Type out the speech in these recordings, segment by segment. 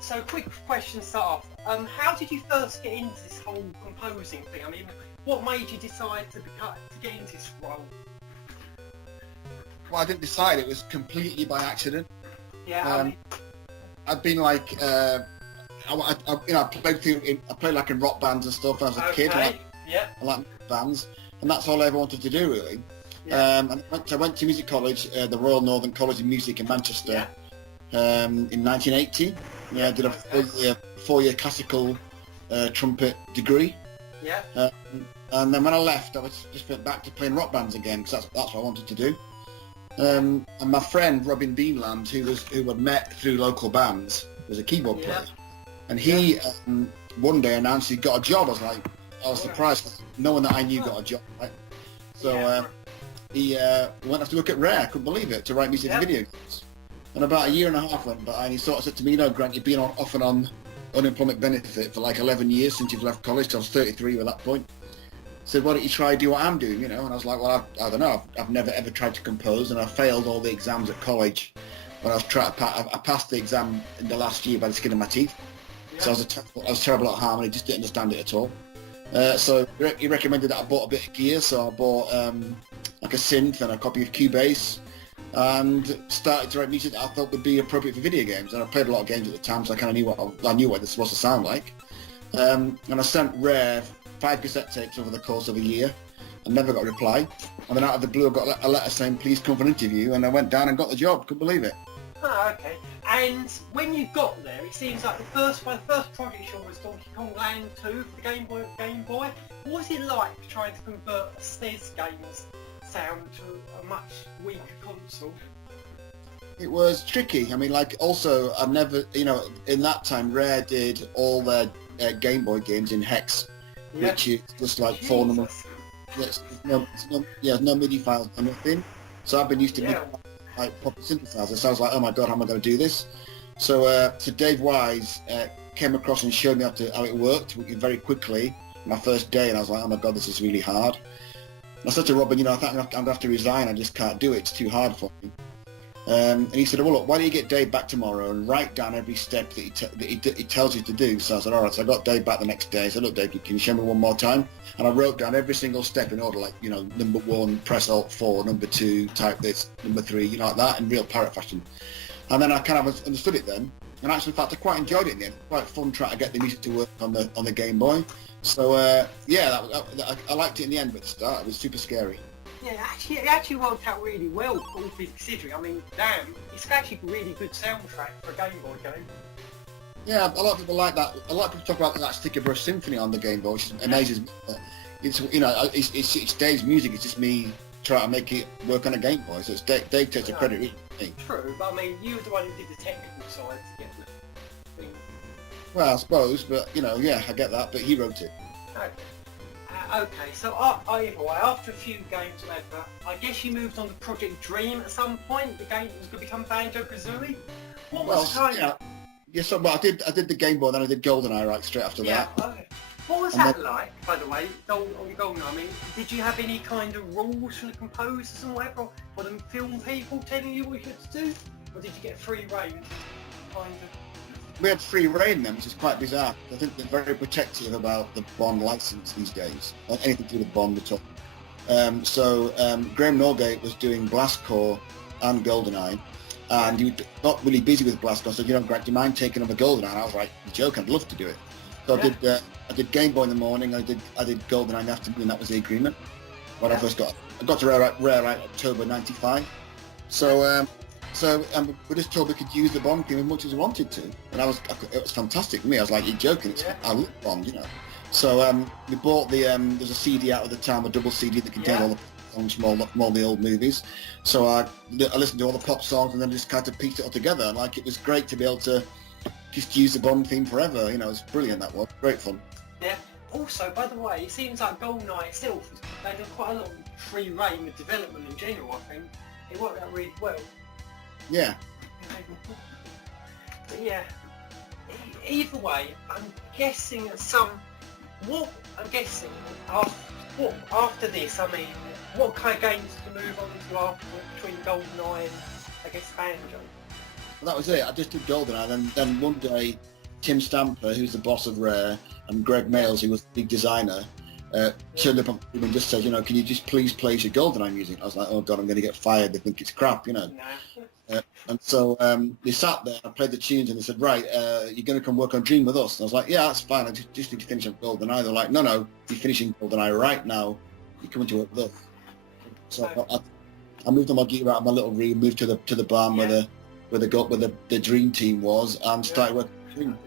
So quick question to start off. How did you first get into this whole composing thing? I mean, what made you decide to get into this role? Well, I didn't decide. It was completely by accident. Yeah. I've been like, I played like in rock bands and stuff as a kid. I like bands, and that's all I ever wanted to do really. Yeah. And I went to music college, the Royal Northern College of Music in Manchester, in 1980. Yeah, I did a four-year classical trumpet degree. Yeah. And then when I left, I just went back to playing rock bands again because that's what I wanted to do. And my friend Robin Beanland, who I'd met through local bands, was a keyboard player, and he one day announced he got a job. I was surprised, no one that I knew got a job. Right? So he went off to look at Rare. I couldn't believe it, to write music for video games. And about a year and a half went by, and he sort of said to me, Grant, you've been off and on unemployment benefit for like 11 years since you've left college. So I was 33 at that point. Said, why don't you try do what I'm doing, And I was like, well, I don't know. I've never ever tried to compose, and I failed all the exams at college. When I was I passed the exam in the last year by the skin of my teeth. Yeah. So I was terrible at harmony, just didn't understand it at all. So he recommended that I bought a bit of gear, so I bought like a synth and a copy of Cubase, and started to write music that I thought would be appropriate for video games. And I played a lot of games at the time, so I kind of knew what this was supposed to sound like. And I sent Rare 5 cassette tapes over the course of a year and never got a reply. And then out of the blue I got a letter saying, please come for an interview, and I went down and got the job. Couldn't believe it. Oh, okay. And when you got there, it seems like the first project you saw was Donkey Kong Land 2 for the Game Boy. What was it like trying to convert a SNES game's sound to a much weaker console? It was tricky. I mean, like, also, I never, in that time, Rare did all their Game Boy games in hex, which is just like 4 numbers. No MIDI files or nothing. So I've been used to MIDI, like proper synthesizers. So I was like, oh my god, how am I going to do this? So Dave Wise came across and showed me how it worked very quickly. My first day, and I was like, oh my god, this is really hard. And I said to Robin, I think I'm going to have to resign. I just can't do it. It's too hard for me. And he said, well, look, why don't you get Dave back tomorrow and write down every step that he tells you to do. So I said, all right. So I got Dave back the next day. I said, look, Dave, can you show me one more time? And I wrote down every single step in order, like, number 1, press Alt 4, number 2, type this, number 3, like that, in real parrot fashion. And then I kind of understood it then. And actually, in fact, I quite enjoyed it in the end. Quite fun trying to get the music to work on the Game Boy. So, I liked it in the end, but at the start, it was super scary. Yeah, it actually worked out really well, all things considering. I mean, damn, it's actually a really good soundtrack for a Game Boy game. Yeah, a lot of people like that. A lot of people talk about that Sticker Brush Symphony on the Game Boy, which amazes me. It's Dave's music. It's just me trying to make it work on a Game Boy. So Dave takes the credit, really. True, but I mean, you were the one who did the technical side to get the thing. Well, I suppose, but I get that. But he wrote it. Okay, so either way, after a few games, whatever, I guess you moved on to Project Dream at some point. The game was going to become Banjo-Kazooie. What was Yes, well, I did the Game Boy, then I did GoldenEye right straight after that. Okay. What was that like, by the way, on GoldenEye? I mean, did you have any kind of rules from the composers and whatever, or the film people telling you what you had to do, or did you get free rein, kind of? We had free rein then, which is quite bizarre. I think they're very protective about the Bond license these days, anything to do with Bond at all. Graham Norgate was doing Blastcore and GoldenEye, and he was not really busy with Blastcore, so Grant, do you mind taking over GoldenEye? And I was like, you're joking, I'd love to do it. So I did Game Boy in the morning, I did GoldenEye in the afternoon, that was the agreement. When I got to Rare October 95. So we just told we could use the Bond theme as much as we wanted to, and it was fantastic for me. I was like, you're joking, I love Bond, So we bought there's a CD out at the time, a double CD that contained all the songs from all the old movies. So I listened to all the pop songs and then just kind of pieced it all together. And it was great to be able to just use the Bond theme forever. It's brilliant, that was great fun. Yeah. Also, by the way, it seems like GoldenEye itself, they did quite a lot of free rein with development in general. I think it worked out really well. Yeah. But yeah, either way, I'm guessing after this, I mean, what kind of games to move on to after between GoldenEye and, I guess, Banjo? that was it. I just did GoldenEye, and then one day, Tim Stamper, who's the boss of Rare, and Greg Mails, who was the big designer, turned up on and just said, can you just please play your GoldenEye music? I was like, oh God, I'm going to get fired. They think it's crap, No. And so they sat there, I played the tunes, and they said, right, you're going to come work on Dream with us. And I was like, yeah, that's fine. I just need to finish up GoldenEye. They're like, no, you're finishing GoldenEye right now. You're coming to work with us. So I moved on my gear out of my little room, moved to the barn where the Dream team was, and started working on Dream.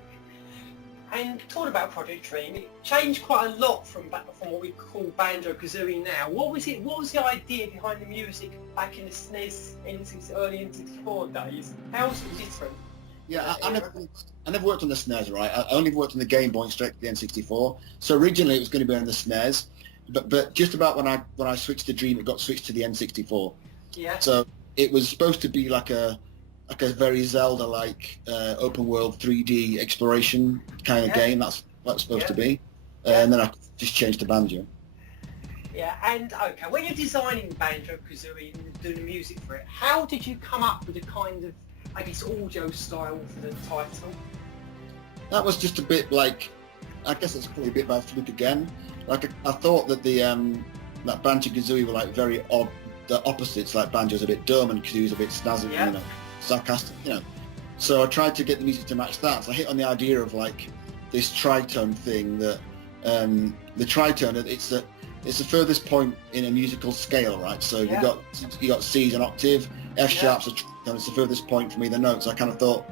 And talking about Project Dream, it changed quite a lot from what we call Banjo-Kazooie now. What was the idea behind the music back in the SNES, early N64 days? How was it different? Yeah, I never worked on the SNES, right? I only worked on the Game Boy and straight to the N64. So originally it was going to be on the SNES, but just about when I switched to Dream, it got switched to the N64. Yeah. So it was supposed to be like a very Zelda-like open world 3D exploration kind of game. That's what it's supposed to be. And then I just changed to Banjo. Yeah, and okay, when you're designing Banjo-Kazooie and doing the music for it, how did you come up with a kind of, I guess, audio style for the title? That was just a bit like, I guess it's probably a bit by fluke again. Like I thought that that Banjo-Kazooie were like very odd, the opposites, like Banjo's a bit dumb and Kazooie's a bit snazzy, sarcastic, So I tried to get the music to match that. So I hit on the idea of like this tritone thing that the tritone, it's the furthest point in a musical scale, right? So you got C's an octave, F sharp's a tritone, it's the furthest point from either note. So I kind of thought,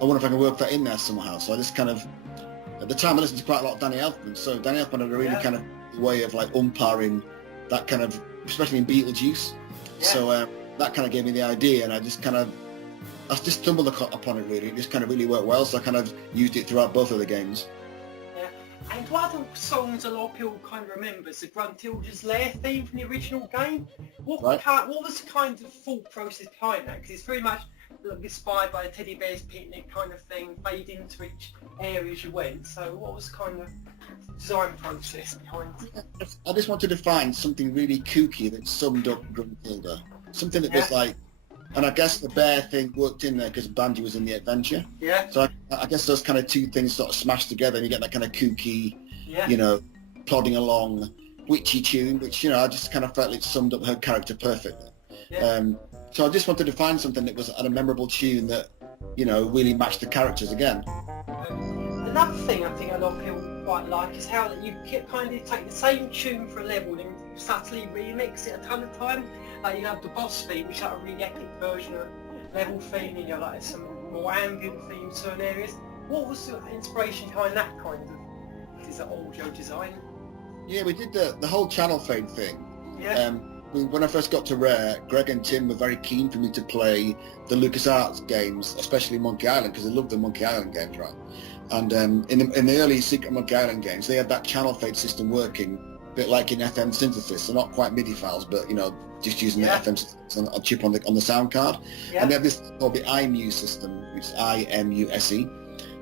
I wonder if I can work that in there somehow. So I just kind of, at the time I listened to quite a lot of Danny Elfman. So Danny Elfman had a really kind of way of like umpiring that kind of, especially in Beetlejuice. Yeah. So that kind of gave me the idea, and I just stumbled upon it really. It just kind of really worked well, so I kind of used it throughout both of the games. Yeah. And one of the songs a lot of people kind of remember is the Gruntilda's Lair theme from the original game. What was the kind of thought process behind that? Because it's very much inspired by a teddy bear's picnic kind of thing, fade into each area as you went. So what was the kind of design process behind it? I just wanted to find something really kooky that summed up Gruntilda. Something that was like, and I guess the bear thing worked in there because Banjo was in the adventure. Yeah. So I guess those kind of two things sort of smashed together, and you get that kind of kooky, plodding along, witchy tune, which I just kind of felt it summed up her character perfectly. Yeah. So I just wanted to find something that was a memorable tune that really matched the characters again. Another thing I think a lot of people quite like is how that you kind of take the same tune for a level and subtly remix it a ton of times. Like you have the boss theme, which is like a really epic version of level theme, and like some more ambient themes in certain areas. What was the inspiration behind that kind of audio design? Yeah, we did the whole channel fade thing. Yeah. When I first got to Rare, Greg and Tim were very keen for me to play the LucasArts games, especially Monkey Island, because they loved the Monkey Island games, right? And in the early Secret Monkey Island games, they had that channel fade system working, a bit like in FM synthesis, so not quite MIDI files, but just using the FM system on a chip on the sound card. Yeah. And they have this called the IMU system, which is IMUSE,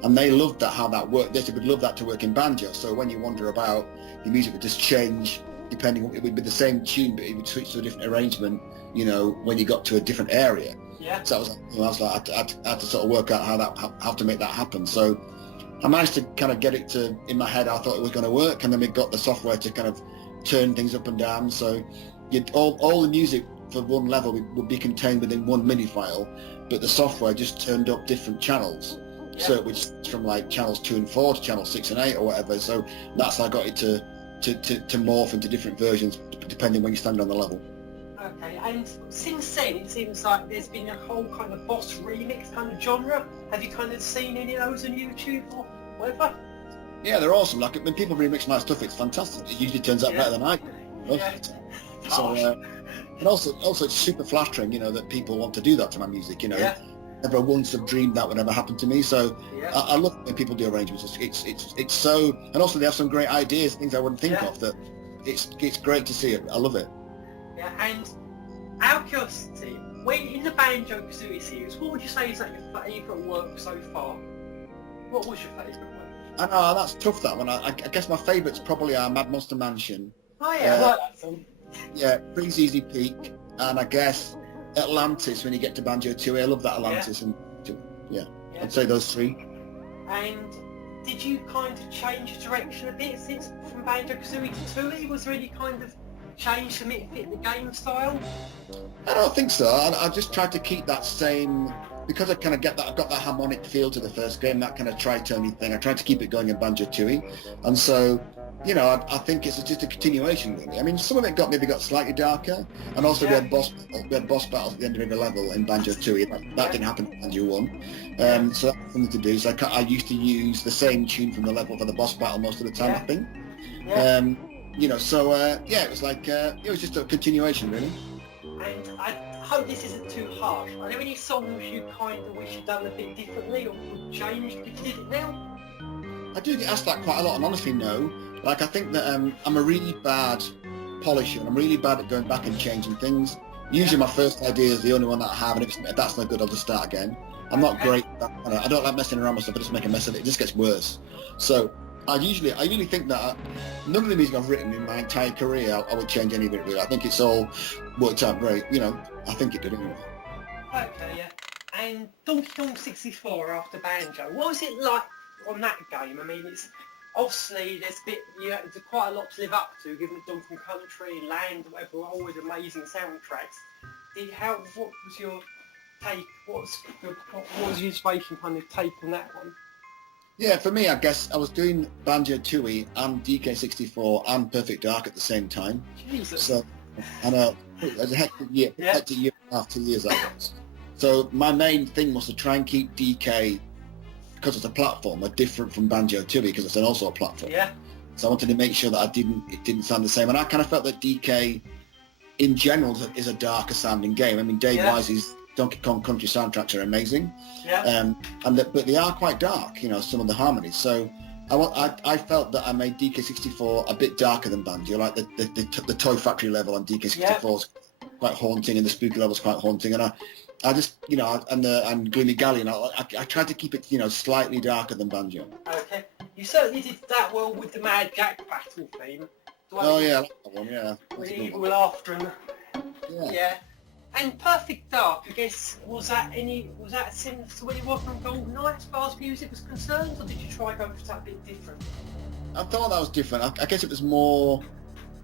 and they loved that, how that worked. They would love that to work in Banjo. So when you wander about, the music would just change depending. It would be the same tune, but it would switch to a different arrangement. When you got to a different area. Yeah. So I had to sort of work out how to make that happen. So I managed to kind of get it in my head. I thought it was going to work, and then we got the software to kind of turn things up and down. So all the music for one level would be contained within one MIDI file, but the software just turned up different channels. Yeah. So which from like channels 2 and 4 to channel 6 and 8 or whatever. So that's how I got it to morph into different versions depending when you stand on the level. Okay, and since then it seems like there's been a whole kind of boss remix kind of genre. Have you kind of seen any of those on YouTube or whatever? Yeah, they're awesome. Like when people remix my stuff, it's fantastic. It usually turns out better than I do. Yeah. So, and also it's super flattering, that people want to do that to my music. Never once have dreamed that would ever happen to me. So I love when people do arrangements. It's so, and also they have some great ideas, things I wouldn't think of. That it's great to see it. I love it. Yeah, and out of curiosity, when in the Banjo-Kazooie series, what would you say is like your favourite work so far? What was your favourite work? I know, that's tough, that one. I guess my favourites probably are Mad Monster Mansion. Oh yeah, I like that film. Yeah, Freeze Easy Peak, and I guess Atlantis when you get to Banjo-Tooie. I love that Atlantis and Yeah. Yeah. I'd say those three. And did you kind of change the direction a bit since from Banjo-Kazooie to Tooie? Was there any kind of change to fit the game style? I don't think so. I just tried to keep that same, because I kind of got that harmonic feel to the first game, that kind of tri-tone thing. I tried to keep it going in Banjo-Tooie, and so, you know, I think it's just a continuation really. I mean, some of it maybe got slightly darker, and also we had boss battles at the end of every level in Banjo-Tooie. That didn't happen in Banjo 1, so that's something to do. So I used to use the same tune from the level for the boss battle most of the time, I think. Yeah. You know, so yeah, it was like it was just a continuation really. And I hope this isn't too harsh. Are there any songs you kind of wish you'd done a bit differently or would change if you did it now? I do get asked that quite a lot, and honestly, no. Like, I think that I'm a really bad polisher, and I'm really bad at going back and changing things. Usually my first idea is the only one that I have, and if that's not good, I'll just start again. I'm not great at that. I don't like messing around with stuff. I just make a mess of it. It just gets worse. So I usually think that none of the music I've written in my entire career, I would change any of it really. I think it's all worked out great. You know, I think it did anyway. Okay, yeah. And Donkey Kong 64 after Banjo, what was it like on that game? I mean, it's obviously there's quite a lot to live up to, given that Donkey Kong Country, Land, whatever, are always amazing soundtracks. What was your take? What was your inspiration kind of take on that one? Yeah, for me, I guess I was doing Banjo-Tooie and DK64 and Perfect Dark at the same time. Jesus. So, and it was a hectic year, hectic year and a half, 2 years that was. So my main thing was to try and keep DK, because it's a platformer, different from Banjo-Tooie because it's also a platform. Yeah. So I wanted to make sure that it didn't sound the same, and I kind of felt that DK, in general, is a darker sounding game. I mean, Dave Wise's Donkey Kong Country soundtracks are amazing, but they are quite dark, you know, some of the harmonies. So I felt that I made DK64 a bit darker than Banjo, like the Toy Factory level on DK64 is quite haunting, and the spooky level is quite haunting, and I just, you know, and Gloomy Galleon, I tried to keep it, you know, slightly darker than Banjo. Okay, you certainly did that well with the Mad Jack battle theme. Oh yeah, I like that one, yeah. With Evil Laughter and yeah. And Perfect Dark, I guess, was that similar to when you worked on Golden Eye as far as music was concerned, or did you try going for something a bit different? I thought that was different. I guess it was more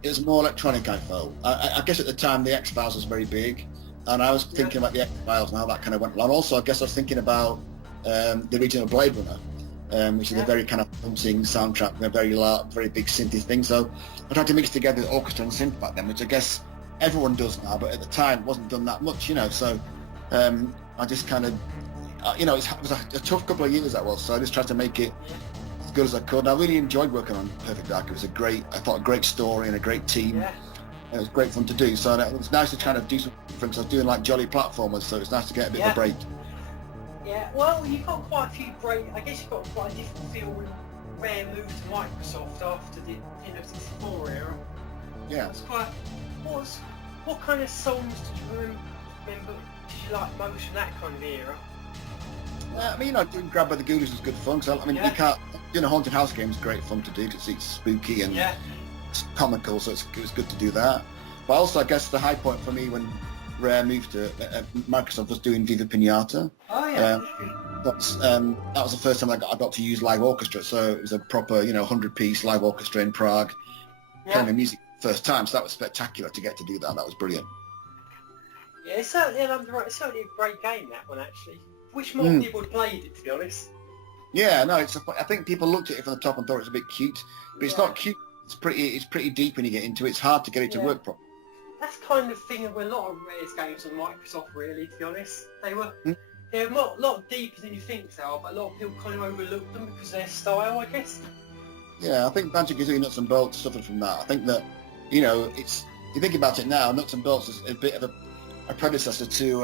electronic, I felt. I guess at the time the X-Files was very big, and I was thinking about the X-Files and how that kind of went along. Also, I guess I was thinking about the original Blade Runner, which is a very kind of haunting soundtrack, a very large, very big synthy thing. So I tried to mix together the orchestra and synth back then, which I guess everyone does now, but at the time it wasn't done that much, you know. So I just kind of, you know, it was a tough couple of years that was. So I just tried to make it as good as I could. And I really enjoyed working on Perfect Dark. It was a great story and a great team. Yeah. It was great fun to do. So it was nice to try to do something different. I was doing like jolly platformers, so it's nice to get a bit of a break. Yeah, well, you've got quite a few I guess you've got quite a different feel when Rare moved to Microsoft after the Nintendo 64 era. Yeah. What kind of songs did you remember did you like most from that kind of era? I mean, you know, doing Grab by the Ghoulies was good fun. So I mean, you can't, doing a haunted house game is great fun to do because it's spooky and it's comical, so it was good to do that. But also, I guess the high point for me when Rare moved to Microsoft was doing Viva Pinata. Oh yeah. That was the first time I got to use live orchestra, so it was a proper, you know, 100-piece live orchestra in Prague playing the music first time. So that was spectacular to get to do that. That was brilliant. Yeah, it's certainly a great game, that one, actually. Wish more people had played it, to be honest. Yeah, no, I think people looked at it from the top and thought it was a bit cute, but it's not cute. It's pretty deep when you get into it. It's hard to get it to work properly. That's kind of thing with a lot of Rare's games on Microsoft, really, to be honest. They're a lot deeper than you think they are, but a lot of people kind of overlook them because of their style, I guess. Yeah, I think Banjo-Kazooie Nuts and Bolts suffered from that. I think that, you know, you think about it now, Nuts and Bolts is a bit of a predecessor to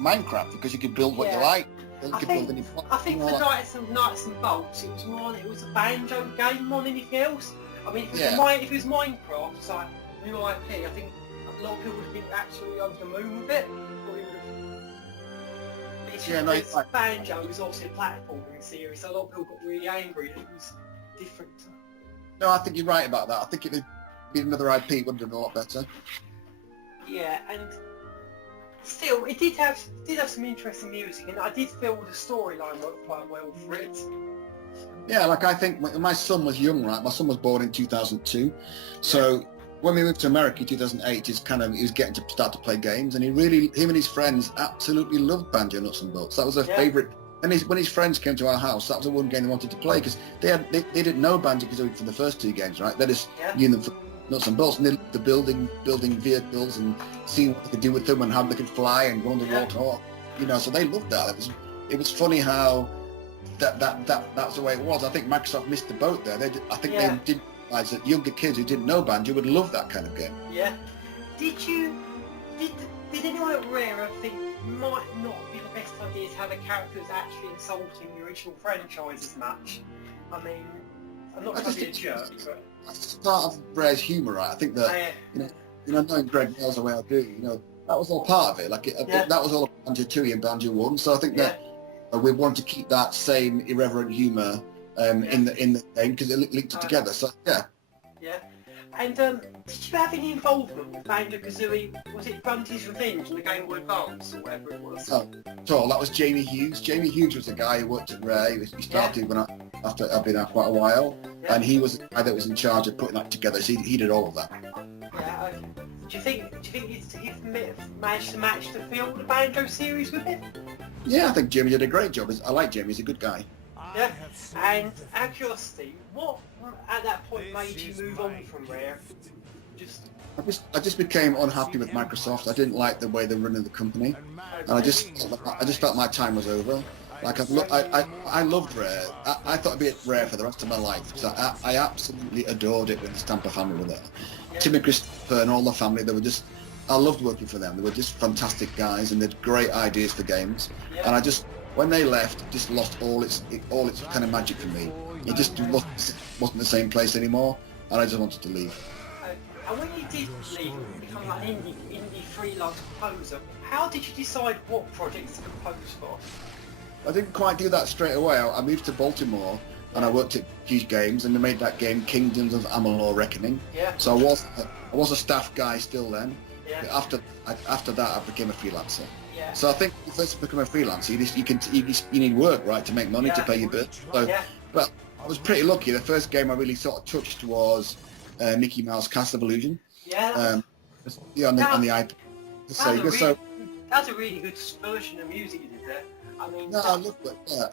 Minecraft because you could build what you like. I think for Knights and Bolts, it was a Banjo game more than anything else. I mean, if it was Minecraft, it's like new IP, I think a lot of people would have been absolutely over the moon with it. Banjo was obviously a platforming series, so a lot of people got really angry that it was different. No, I think you're right about that. I think if it had been another IP, it would have done a lot better. Yeah, and Still, it did have some interesting music, and I did feel the storyline worked quite well for it. Yeah, like I think my son was young, right? My son was born in 2002, so when we moved to America in 2008, he was getting to start to play games, and him and his friends absolutely loved Banjo Nuts and Bolts. That was their favourite. And when his friends came to our house, that was the one game they wanted to play because they didn't know Banjo-Kazooie for the first two games, right? They just knew them for Nuts and Bolts, and they loved the building vehicles and seeing what they could do with them and how they could fly and go underwater. You know, so they loved that. It was funny how that's the way it was. I think Microsoft missed the boat there. They didn't realize that younger kids who didn't know Banjo would love that kind of game. Yeah. Did anyone at Rare think might not be the best idea to have a character that's actually insulting the original franchise as much? I mean, I'm not trying to be a jerk, but that's part of Rare's humour, right? I think that knowing Greg Wells the way I do, that was all part of it. Like that was all of Banjo 2 and Banjo 1. So I think that we want to keep that same irreverent humour in the game because it linked it together. So yeah. And did you have any involvement with Banjo-Kazooie? Was it Bunty's Revenge on the Game Boy Advance or whatever it was? Oh, that was Jamie Hughes. Jamie Hughes was the guy who worked at Rare. He started after I've been out quite a while, and he was the guy that was in charge of putting that together. So he did all of that. Yeah. Okay. Do you think he's managed to match the feel of the Banjo series with it? Yeah, I think Jamie did a great job. I like Jamie. He's a good guy. Yeah. And out of curiosity, what at that point made you move on from Rare? I just became unhappy with Microsoft. I didn't like the way they were running the company, and I just felt my time was over. Like I loved Rare. I thought I'd be at Rare for the rest of my life because I absolutely adored it when the Stamper family were there. Tim and Christopher and all the family, I loved working for them. They were just fantastic guys and they had great ideas for games. And when they left, it just lost all its kind of magic for me. It just wasn't the same place anymore, and I just wanted to leave. And when you did leave and become like an indie freelance composer, how did you decide what projects to compose for? I didn't quite do that straight away. I moved to Baltimore and I worked at Huge Games, and they made that game Kingdoms of Amalur Reckoning. Yeah. So I was a staff guy still then. Yeah. After that, I became a freelancer. Yeah. So I think if you first become a freelancer, you need work, right, to make money to pay your bills. So, but I was pretty lucky. The first game I really sort of touched was Mickey Mouse Castle of Illusion. Yeah. On the iPad. That's a really good version of music you did there. I mean, I love it. Yeah.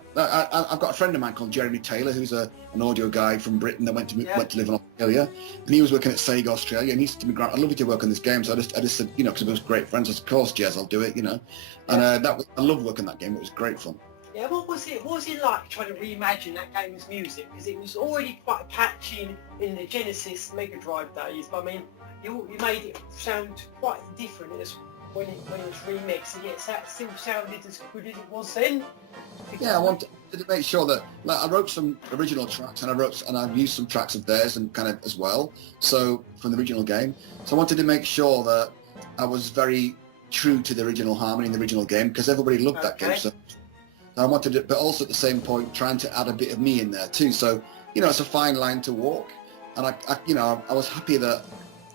I've got a friend of mine called Jeremy Taylor, who's an audio guy from Britain that went to live in Australia, and he was working at Sega Australia, and he said to me, "Grant, I'd love you to work on this game." So I just said, because we were great friends, I said, "Of course, Jez, I'll do it," And I love working that game. It was great fun. Yeah, what was it like trying to reimagine that game's music? Because it was already quite catchy in the Genesis Mega Drive days, but I mean, you made it sound quite different when it was remixed, and yet that still sounded as good as it was then. Yeah, I wanted to make sure that I wrote some original tracks, and I've used some tracks of theirs and kind of as well. So from the original game, so I wanted to make sure that I was very true to the original harmony in the original game because everybody loved that game. So I wanted it, but also at the same point trying to add a bit of me in there too. So it's a fine line to walk, and I was happy that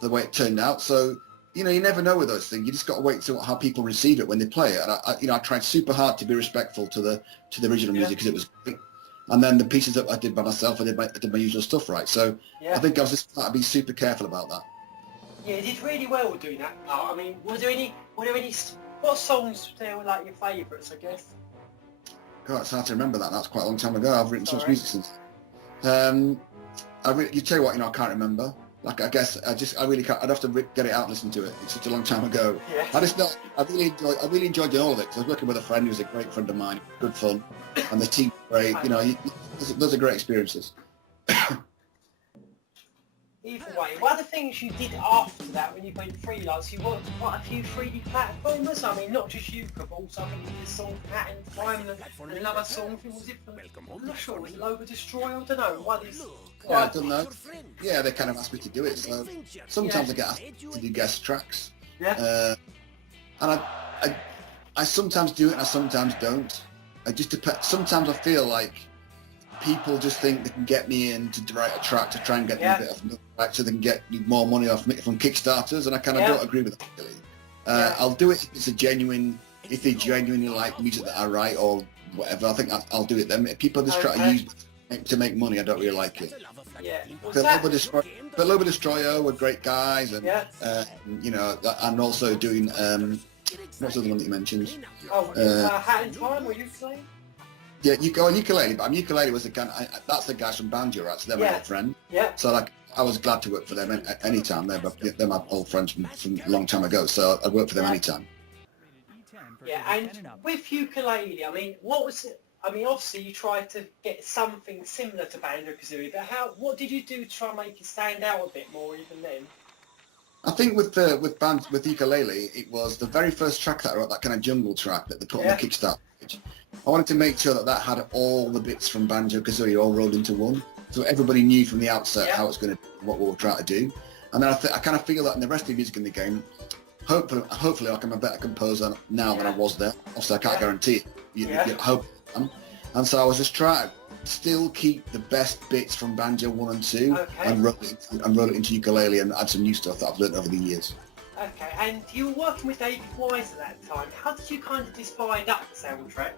the way it turned out. So. You never know with those things. You just got to wait to see how people receive it when they play it. And I tried super hard to be respectful to the original music because it was great. And then the pieces that I did by myself, I did my usual stuff right. So I think I was just trying to be super careful about that. Yeah, you did really well doing that. I mean, were there any? What songs were like your favourites? I guess. God, it's hard to remember that. That's quite a long time ago. I've written so much music since. You tell you what, I can't remember. Like, I guess I really can't. I'd have to get it out and listen to it. It's such a long time ago. Yeah. I really enjoyed doing all of it because I was working with a friend who was a great friend of mine. Good fun, and the team great. Those are great experiences. Either way, one of the things you did after that when you went freelance, you worked on quite a few 3D platformers. I mean, not just Yooka, but also I think you did a song for Hat in Time and another song. I'm not sure. Was it Logo Destroy? I don't know. One is. Yeah, I don't know. Yeah, they kind of asked me to do it. So sometimes I get asked to do guest tracks. Yeah. And I sometimes do it and I sometimes don't. I just sometimes I feel like people just think they can get me in to write a track to try and get me a bit of track so they can get more money off me from Kickstarters, and I kind of don't agree with that really. I'll do it if they genuinely like music that I write or whatever. I think I'll do it then. If people just try to use it to make money, I don't really like it. Yeah. But Lobo Destroyer were great guys, and you know, and also doing what's the other one that you mentioned? Hat in Time or Yooka-Laylee? Yeah, Yooka-Laylee, but Yooka-Laylee was the kind. That's the guys from Banjo, right? So they're my old friend. Yeah. So like, I was glad to work for them at any time. They're my old friends from a long time ago. So I'd work for them anytime. Yeah, and with Yooka-Laylee, I mean, what was it? I mean, obviously you tried to get something similar to Banjo-Kazooie, but what did you do to try and make it stand out a bit more even then? I think with Yooka-Laylee, it was the very first track that I wrote, that kind of jungle track that they put on the Kickstart page. I wanted to make sure that had all the bits from Banjo-Kazooie all rolled into one, so everybody knew from the outset how it's going to, what we were trying to do. And then I kind of feel that in the rest of the music in the game, hopefully I'm a better composer now than I was there. Obviously, I can't guarantee it. You hope. And so I was just trying to still keep the best bits from Banjo 1 and 2 and roll it into Yooka-Laylee and add some new stuff that I've learned over the years. Okay, and you were working with David Wise at that time. How did you kind of decide that soundtrack?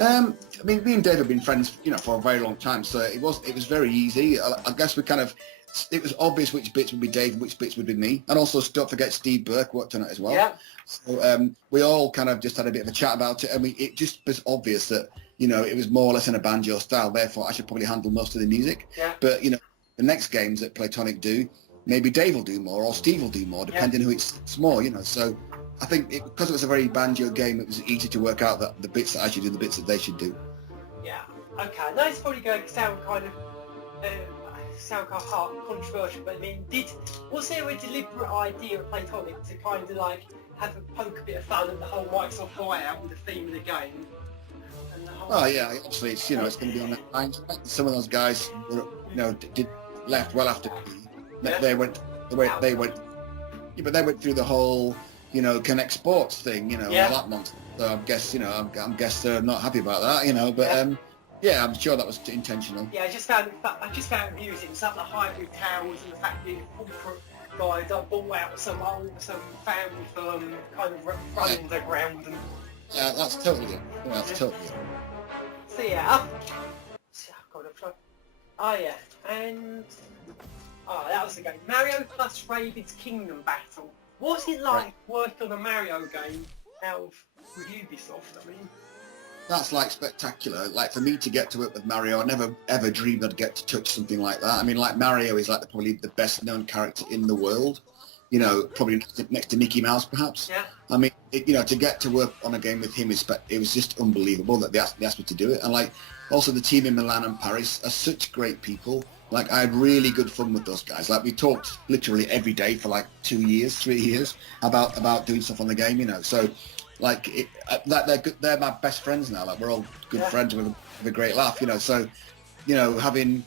I mean, me and Dave have been friends, you know, for a very long time, so it was very easy. I guess it was obvious which bits would be Dave and which bits would be me. And also, don't forget, Steve Burke worked on it as well. Yeah. So we all kind of just had a bit of a chat about it, and it just was obvious that, you know, it was more or less in a banjo style, therefore I should probably handle most of the music. Yeah. But, you know, the next games that Playtonic do, maybe Dave will do more or Steve will do more, depending who it's more, you know. So I think because it was a very banjo game, it was easy to work out that the bits that I should do, the bits that they should do. Yeah. Okay. That's probably going to sound kind of controversial, but I mean, was there a deliberate idea of Playtonic to kind of like have a bit of fun at the whole Microsoft buyout with the theme of the game? Oh yeah, obviously it's, you know, it's going to be on that line. Some of those guys, you know, left well after me. They went but they went through the whole, you know, Connect Sports thing, you know, all that nonsense. So I guess, you know, I guess they're not happy about that, you know, but yeah, I'm sure that was intentional. Yeah, I just found it amusing. Some of the hybrid towers and the fact that corporate guys bought out some family firm kind of running the ground. And yeah, that's totally it. Yeah, that's totally it. So yeah, that was the game. Mario plus Rabbids Kingdom Battle. What's it like working on a Mario game out with Ubisoft? I mean, that's like spectacular. Like for me to get to work with Mario, I never ever dreamed I'd get to touch something like that. I mean, like Mario is like probably the best known character in the world. You know, probably next to Mickey Mouse, perhaps. Yeah. I mean, you know, to get to work on a game with him, it was just unbelievable that they asked me to do it. And like, also the team in Milan and Paris are such great people. Like, I had really good fun with those guys. Like, we talked literally every day for like 3 years about doing stuff on the game. You know, so like they're my best friends now. Like, we're all good friends with a great laugh. You know, so you know, having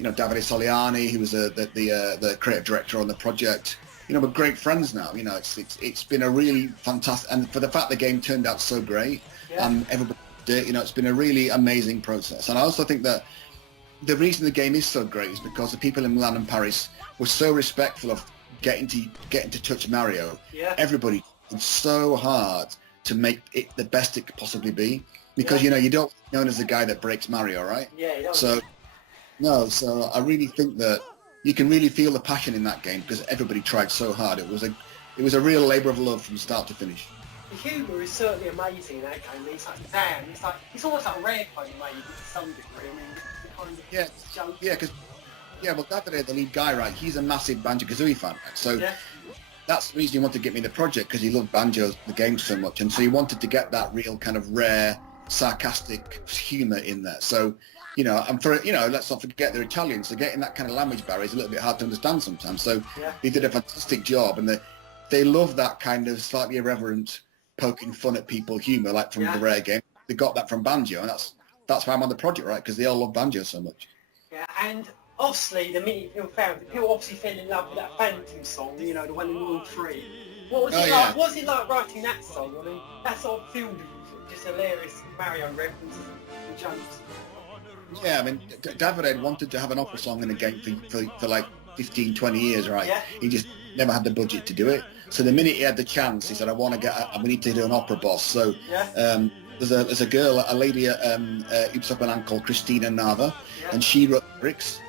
Davide Soliani, who was the creative director on the project. You know, we're great friends now. You know, it's been a really fantastic, and for the fact the game turned out so great, and everybody did it, you know, it's been a really amazing process. And I also think that the reason the game is so great is because the people in Milan and Paris were so respectful of getting to touch Mario. Yeah. Everybody worked so hard to make it the best it could possibly be, because you know, you don't known as the guy that breaks Mario, right? Yeah. So I really think that you can really feel the passion in that game because everybody tried so hard. It was a real labour of love from start to finish. The humour is certainly amazing in that game. It's like, damn, it's almost like a rare play maybe to some degree. I mean, well, Davide, the lead guy, right? He's a massive Banjo-Kazooie fan, right? So that's the reason he wanted to get me the project, because he loved Banjo, the game, so much, and so he wanted to get that real kind of rare, sarcastic humour in there. So, you know, and for, you know, let's not forget they're Italian, so getting that kind of language barrier is a little bit hard to understand sometimes. So he did a fantastic job, and they love that kind of slightly irreverent, poking fun at people humour, like from the Rare game. They got that from Banjo, and that's why I'm on the project, right? Because they all love Banjo so much. Yeah, and obviously the minute people obviously fell in love with that Phantom song, you know, the one in World 3. What was it like? What was it like writing that song? I mean, that sort of filled with just hilarious Mario references and jokes. Yeah, I mean, Davide wanted to have an opera song in the game for like 15, 20 years, right? Yeah. He just never had the budget to do it. So the minute he had the chance, he said, we need to do an opera boss. So there's a girl, a lady at Ubisoft Milan called Christina Nava, and she wrote lyrics.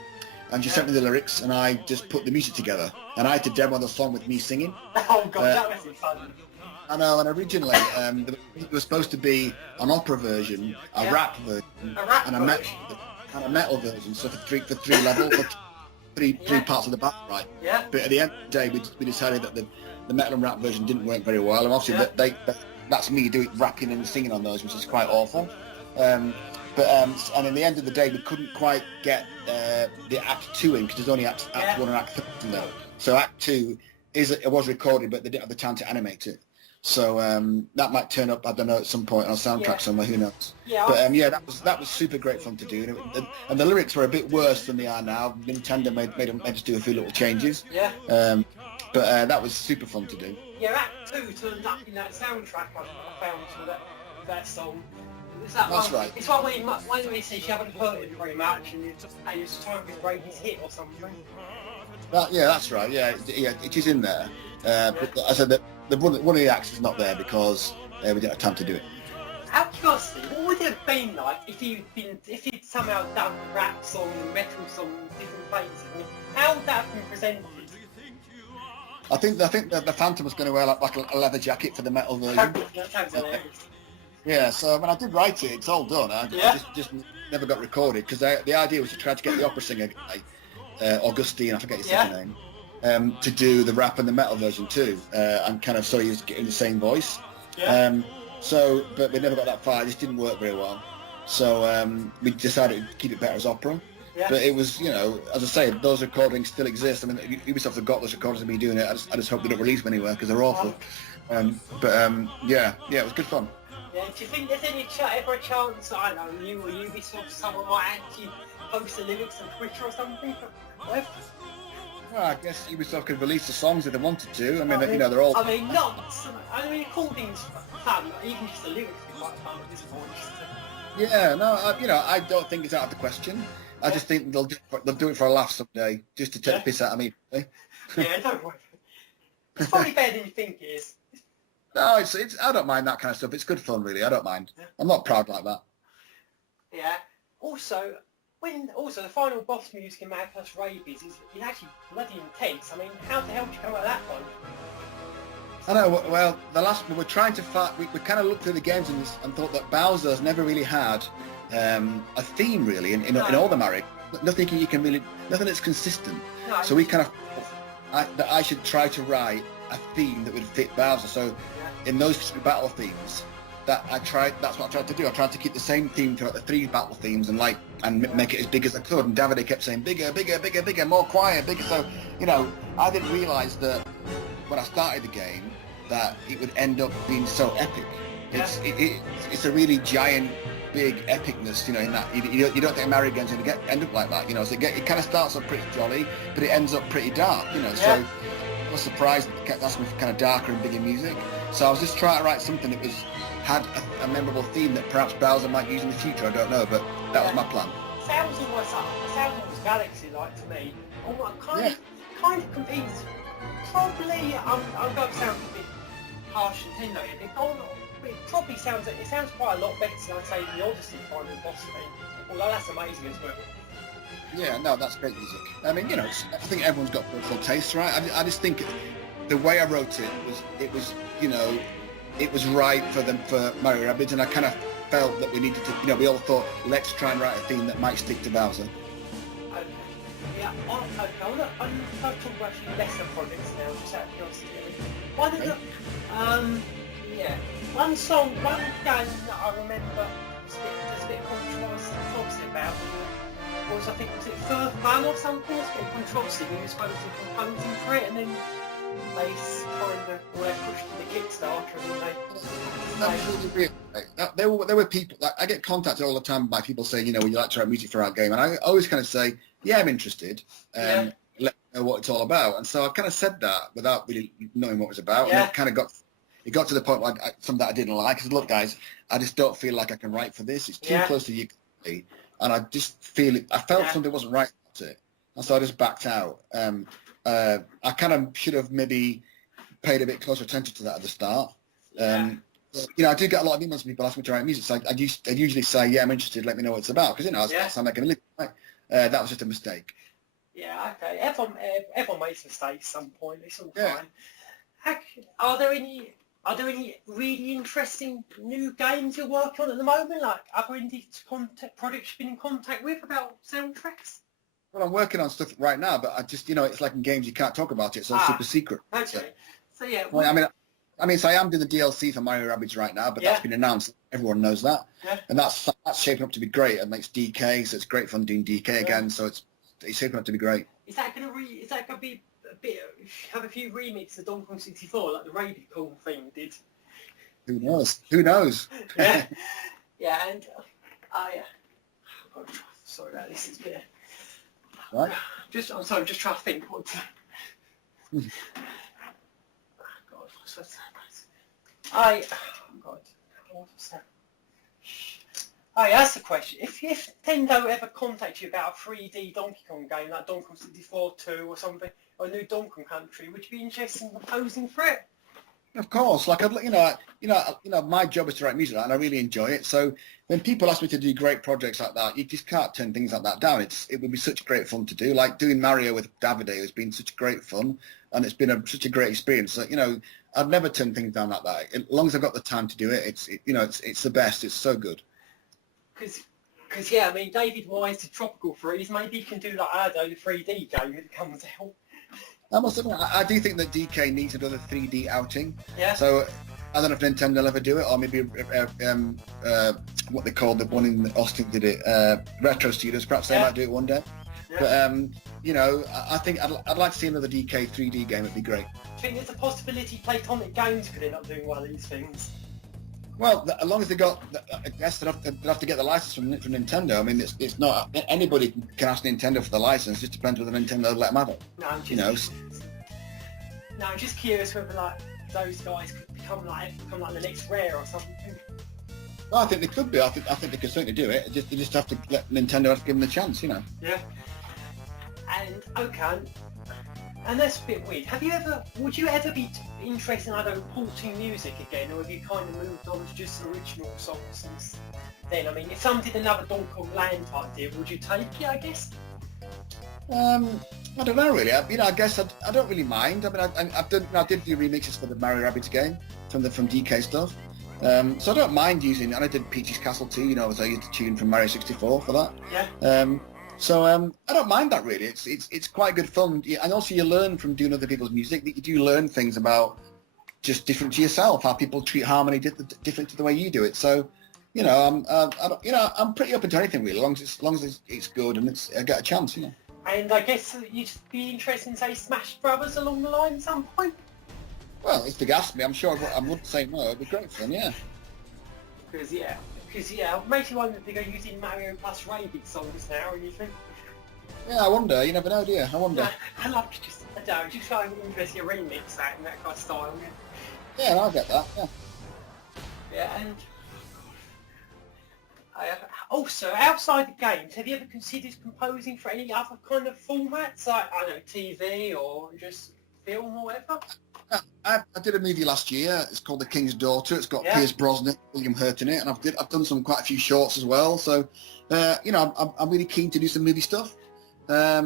And she sent me the lyrics, and I just put the music together. And I had to demo the song with me singing. Oh god, that was fun. I know, and originally there was supposed to be an opera version, a rap version, and a metal version. So for three levels, for three parts of the battle, right? Yeah. But at the end of the day, we decided that the metal and rap version didn't work very well, and obviously that's me doing rapping and singing on those, which is quite awful. And in the end of the day, we couldn't quite get the Act 2 in, because there's only Act 1 and Act 3 in there. So Act 2 was recorded, but they didn't have the time to animate it. So that might turn up, I don't know, at some point on a soundtrack somewhere, who knows. Yeah, but that was super great fun to do. And the lyrics were a bit worse than they are now. Nintendo made us do a few little changes. Yeah. But that was super fun to do. Yeah, Act 2 turned up in that soundtrack I found for that song. That's right. It's one where he says you haven't heard it very much, and it's trying to be greatest hit or something. That's right. Yeah, it is in there. But as I said, one of the acts is not there because we didn't have time to do it. Out of curiosity, what would it have been like if you'd somehow done a rap song and metal song in different places? I mean, how would that have been presented? I think that the Phantom was going to wear like a leather jacket for the metal version. That sounds hilarious. Yeah, so when I did write it, it's all done. I just never got recorded, because the idea was to try to get the opera singer guy, Augustine, I forget his second name, to do the rap and the metal version too, and kind of so he was getting the same voice. Yeah. But we never got that far. It just didn't work very well. So we decided to keep it better as opera. Yeah. But it was, as I say, those recordings still exist. I mean, Ubisoft have got those recordings of me doing it. I just hope they don't release them anywhere, because they're awful. It was good fun. Yeah, do you think there's ever a chance, I don't know, you or Ubisoft, someone might actually post the lyrics on Twitter or something? Well, I guess Ubisoft could release the songs if they wanted to. I mean, they're all... recording's fun, even just the lyrics are quite fun at this point. Yeah, no, I don't think it's out of the question. I just think they'll do it for a laugh someday, just to take the piss out of me. Yeah, don't worry. It's probably better than you think it is. No, it's I don't mind that kind of stuff. It's good fun, really. I don't mind. Yeah. I'm not proud like that. Yeah. Also, the final boss music in Mad Plus Rabbids is actually bloody intense. I mean, how the hell did you come up with that one? I know. Well, the last one, we're trying to find. We kind of looked through the games and thought that Bowser's never really had a theme, really, in all the Mario. Nothing that's consistent. No, so we kind of that I should try to write a theme that would fit Bowser. So in those three battle themes, that's what I tried to do. I tried to keep the same theme throughout the three battle themes and make it as big as I could. And Davide kept saying bigger, bigger, bigger, bigger, more quiet, bigger. So I didn't realise that when I started the game that it would end up being so epic. It's a really giant, big epicness, in that you don't think Mario game's going to end up like that. So it kind of starts up pretty jolly, but it ends up pretty dark. So I was surprised that it kept asking for kind of darker and bigger music. So I was just trying to write something that had a memorable theme that perhaps Bowser might use in the future. I don't know, but that was my plan. Sounds almost Galaxy-like to me. Kind of competes. Probably, I'm going to sound a bit harsh and Nintendo here, but it probably sounds quite a lot better than I'd say the Odyssey final boss theme. Although that's amazing as well. Yeah, no, that's great music. I mean, I think everyone's got personal taste, right? I just think the way I wrote it was right for Mario Rabbids, and I kind of felt that we needed to, we all thought, let's try and write a theme that might stick to Bowser. Okay. Yeah, I'm going to talk about a few lesser projects now, just out of curiosity. One game that I remember there's a bit of controversy about was, was it First Man or something? There's a bit of controversy. We were supposed to be composing for it, and then they pushed the Kickstarter, and there were people, I get contacted all the time by people saying, would you like to write music for our game? And I always kind of say, yeah, I'm interested. Let me know what it's all about. And so I kind of said that without really knowing what it was about. Yeah. And it kind of got to the point where something that I didn't like. I said, look, guys, I just don't feel like I can write for this. It's too close to Yooka-Laylee, and I just I felt something wasn't right about it. And so I just backed out. I kind of should have maybe paid a bit closer attention to that at the start. Yeah. I do get a lot of emails from people asking me to write music. So I'd usually say, yeah, I'm interested. Let me know what it's about, because that's how I'm making a living. Right? That was just a mistake. Yeah, okay. Everyone makes mistakes at some point. It's all Yeah. fine. Are there any really interesting new games you're working on at the moment? Like other indie projects you've been in contact with about soundtracks? Well, I'm working on stuff right now, but I just, it's like in games you can't talk about it. It's all super secret. Okay. So yeah. Well, so I am doing the DLC for Mario Rabbids right now, but that's been announced. Everyone knows that, and that's shaping up to be great. And it's DK, so it's great fun doing DK again. So it's shaping up to be great. Is that gonna be a bit? Have a few remixes of Donkey Kong 64 like the Rabbids thing did? Who knows? Yeah. Yeah, and sorry about this. It's a bit. Right. I'm sorry. I'm just trying to think what. God. That's the question. If Nintendo ever contacted you about a 3D Donkey Kong game like Donkey Kong 64 2 or something, or a new Donkey Kong Country, would you be interested in proposing for it? Of course, like my job is to write music, and I really enjoy it. So when people ask me to do great projects like that, you just can't turn things like that down. It would be such great fun to do. Like doing Mario with Davide has been such great fun, and it's been such a great experience. So, I'd never turn things down like that. As long as I've got the time to do it, it's the best. It's so good. Because yeah, I mean, David Wise did Tropical Freeze. Maybe you can do like Ado, the 3D game when it comes out. I must admit, I do think that DK needs another 3D outing. Yeah. So I don't know if Nintendo will ever do it, or maybe what they call the one in Austin did it, Retro Studios. Perhaps they might do it one day. Yeah. But I think I'd like to see another DK 3D game. It'd be great. Do you think there's a possibility Playtonic Games could end up doing one of these things? Well, as long as they got, I guess they'd have to get the license from Nintendo. I mean, it's not anybody can ask Nintendo for the license. It just depends whether Nintendo let them have it. No, I'm just curious whether like those guys could become like the next Rare or something. Well, I think they could be. I think they could certainly do it. They just have to let Nintendo have to give them the chance, Yeah. And okay. And that's a bit weird. Would you ever be interested in either porting music again, or have you kind of moved on to just original songs since then? I mean, if someone did another Donkey Kong Land type deal, would you take it, I guess? I don't know really. I guess I don't really mind. I mean, I did do remixes for the Mario Rabbids game from DK stuff. So I don't mind using, and I did Peach's Castle too, as I used the tune from Mario 64 for that. Yeah. So I don't mind that really. It's quite good fun, and also you learn from doing other people's music. That you do learn things about just different to yourself, how people treat harmony different to the way you do it. So, I'm pretty open to anything really, as long as it's good and I get a chance, And I guess you'd be interested in, say, Smash Brothers along the line at some point. Well, if they asked me, I'm sure I wouldn't say no. It'd be great fun, yeah. Because it makes you wonder if they're using Mario plus Rabbids songs now, or anything. Yeah, I wonder. You never know, do you? I wonder. I love just kind of interesting remix that in that kind of style. Yeah, I get that. Yeah. Yeah, and also outside the games, have you ever considered composing for any other kind of formats, like I don't know, TV or just film or whatever? I did a movie last year. It's called The King's Daughter. It's got Pierce Brosnan, William Hurt in it, and I've done quite a few shorts as well. So, I'm really keen to do some movie stuff. I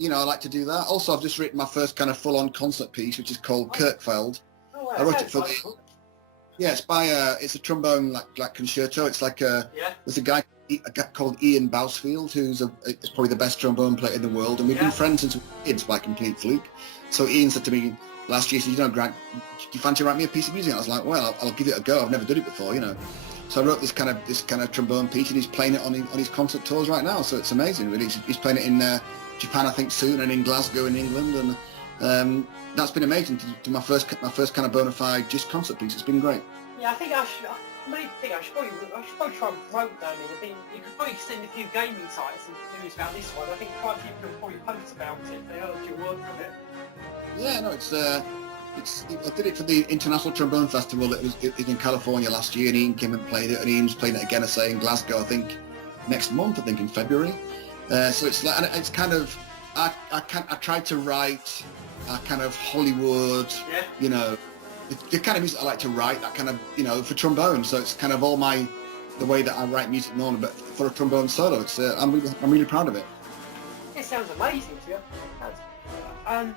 like to do that. Also, I've just written my first kind of full-on concert piece, which is called Kirkhope. Oh, wow. I wrote it for it's by it's a trombone like concerto. It's like there's a guy called Ian Bousfield who's probably the best trombone player in the world, and we've been friends since we were kids by complete fluke. So Ian said to me last year, he said, Grant, do you fancy writing me a piece of music? And I was like, well, I'll give it a go. I've never done it before, So I wrote this kind of trombone piece, and he's playing it on his concert tours right now. So it's amazing, really. He's playing it in Japan, I think, soon, and in Glasgow in England, and that's been amazing to my first kind of bona fide just concert piece. It's been great. Yeah, I think I should probably try and promote them. You could probably send a few gaming sites and news about this one. I think quite a few people probably post about it if they heard your work on it. Yeah, no, I did it for the International Trombone Festival. It was in California last year, and Ian came and played it, and Ian's playing it again, I say, in Glasgow, I think, next month, I think in February. So it's like, and it's kind of, I tried to write are kind of Hollywood, Yeah. you know, the kind of music I like to write, that kind of, you know, for trombone. So it's kind of all the way that I write music normally, but for a trombone solo. It's I'm really proud of it. It sounds amazing to you. Out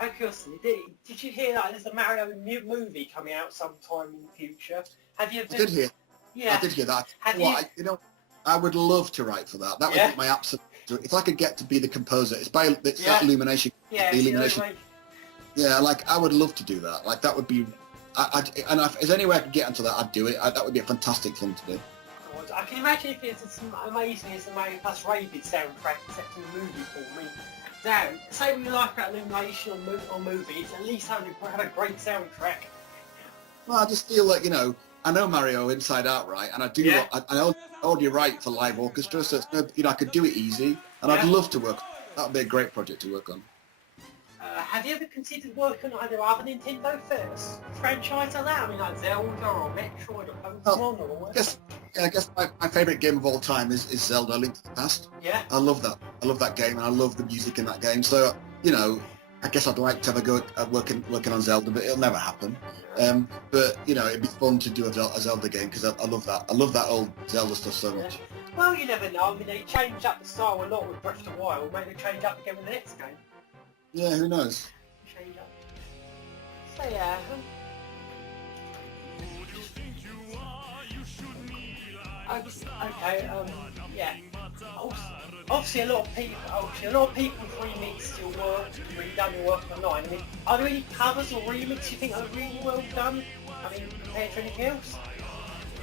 of curiosity, did you hear that there's a Mario movie coming out sometime in the future? Have you? I did hear. Yeah. I did hear that. Have you know, I would love to write for that. That would be my absolute. If I could get to be the composer, it's that Illumination. Yeah. The Illumination. Yeah, like I would love to do that. Like that would be. And if there's any way I could get into that, I'd do it. That would be a fantastic thing to do. God, I can imagine if it's as amazing as the Mario plus Rabbids soundtrack set in the movie for me. Now, say we like that Illumination or movies, at least have a great soundtrack. Well, I just feel like, you know, I know Mario inside out, right? And I do. Yeah. I already write for live orchestra, so it's you know, I could do it easy, and I'd love to work. That would be a great project to work on. Have you ever considered working on either other Nintendo franchise like that? I mean, like Zelda or Metroid or Pokemon or whatever? I guess my favourite game of all time is Zelda: Link to the Past. Yeah. I love that. I love that game, and I love the music in that game. So, you know, I guess I'd like to have a go at working on Zelda, but it'll never happen. But, you know, it'd be fun to do a Zelda game, because I love that. I love that old Zelda stuff so much. Well, you never know. I mean, they changed up the style a lot with Breath of the Wild. Maybe they change up again with the next game. Yeah, who knows? Change up. So, yeah. Okay, yeah. Obviously, a lot of people have remixed your work, redone your work online. I mean, are there any covers or remixes you think are really well done? I mean, compared to anything else?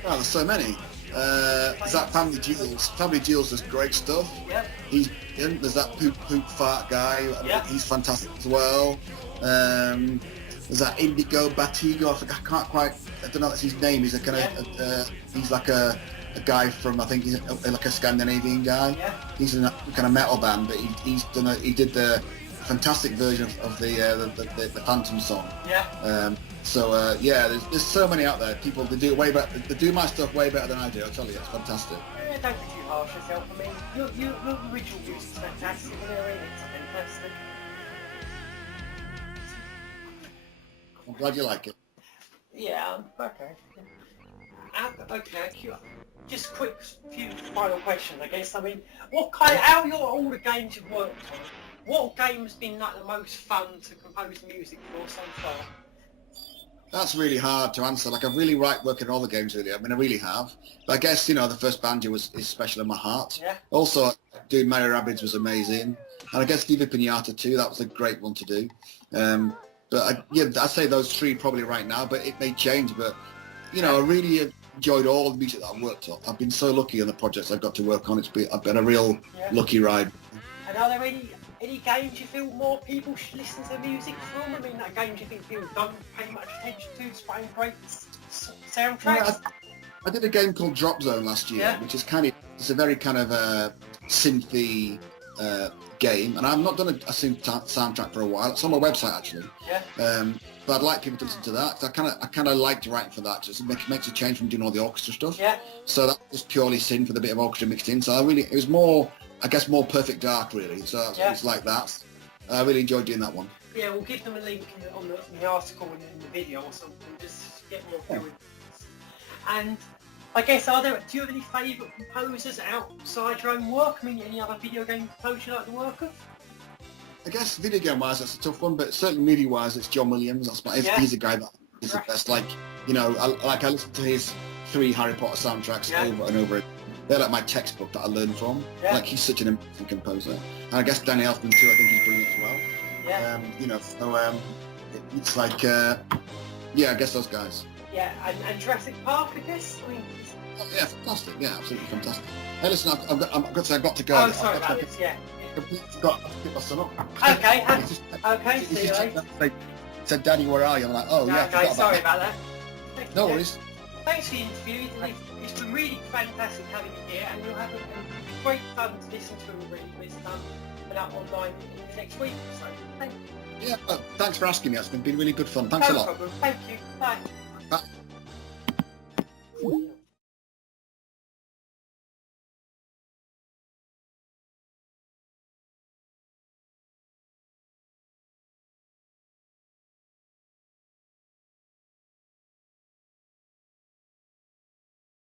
Oh, there's so many. There's that Family Jewels. Family Jewels does great stuff. Yeah. There's that Poop Fart guy. He's fantastic as well. There's that Indigo Batigo. I don't know what's his name. He's a kind of he's like a guy from, I think he's like a Scandinavian guy. Yeah. He's in a kind of metal band, but he did the fantastic version of the Phantom song. Yeah. Yeah, there's so many out there. People they do it way better. They do my stuff way better than I do. I tell you, it's fantastic. Yeah, don't be too harsh yourself. I mean, your original music's fantastic, and your remix are fantastic. I'm glad you like it. Yeah. Okay. Okay. Just quick few final questions, I guess. I mean, out of all the games you've worked on, what game has been like the most fun to compose music for so far? That's really hard to answer. Like, I really like working on all the games, really. I mean, I really have. But I guess, you know, the first Banjo is special in my heart. Yeah. Also, doing Mario Rabbids was amazing. And I guess Viva Pinata too, that was a great one to do. I'd say those three probably right now, but it may change. But, you know, I really enjoyed all the music that I've worked on. I've been so lucky on the projects I've got to work on. I've been a real lucky ride. And are there any games you feel more people should listen to music from? I mean, that games you think people don't pay much attention to, despite great soundtracks? I did a game called Drop Zone last year, which is it's a very kind of synthy game, and I've not done a synth soundtrack for a while. It's on my website actually. Yeah. But I'd like people to listen to that. I kind of liked writing for that. Just makes a change from doing all the orchestra stuff. Yeah. So that was purely synth with a bit of orchestra mixed in. So it was more, I guess, more Perfect Dark really. So it's like that. I really enjoyed doing that one. Yeah, we'll give them a link on the article in the video or something. Just get more viewing. And I guess, do you have any favourite composers outside your own work? I mean, any other video game composers you like the work of? I guess video game wise that's a tough one, but certainly movie wise it's John Williams. He's a guy that is the best. Like, you know, I listen to his 3 Harry Potter soundtracks over and over. They're like my textbook that I learned from. Like, he's such an amazing composer. And I guess Danny Elfman too, I think he's brilliant as well. Yeah. You know, so it's like, I guess those guys. Yeah, and Jurassic Park, I guess? I mean, yeah, fantastic. Yeah, absolutely fantastic. Hey, listen, I've got to go. Oh, sorry about this, I've got to pick my son up. Okay, see you later. He said, Daddy, where are you? I'm like, oh, yeah, okay, sorry about that. No worries. Thanks for the interview. It's been really fantastic having you here, and you'll have a great fun to listen to and read this and up online next week. So, thank you. Yeah, thanks for asking me. It's been really good fun. Thanks a lot. No problem. Thank you. Bye. Bye.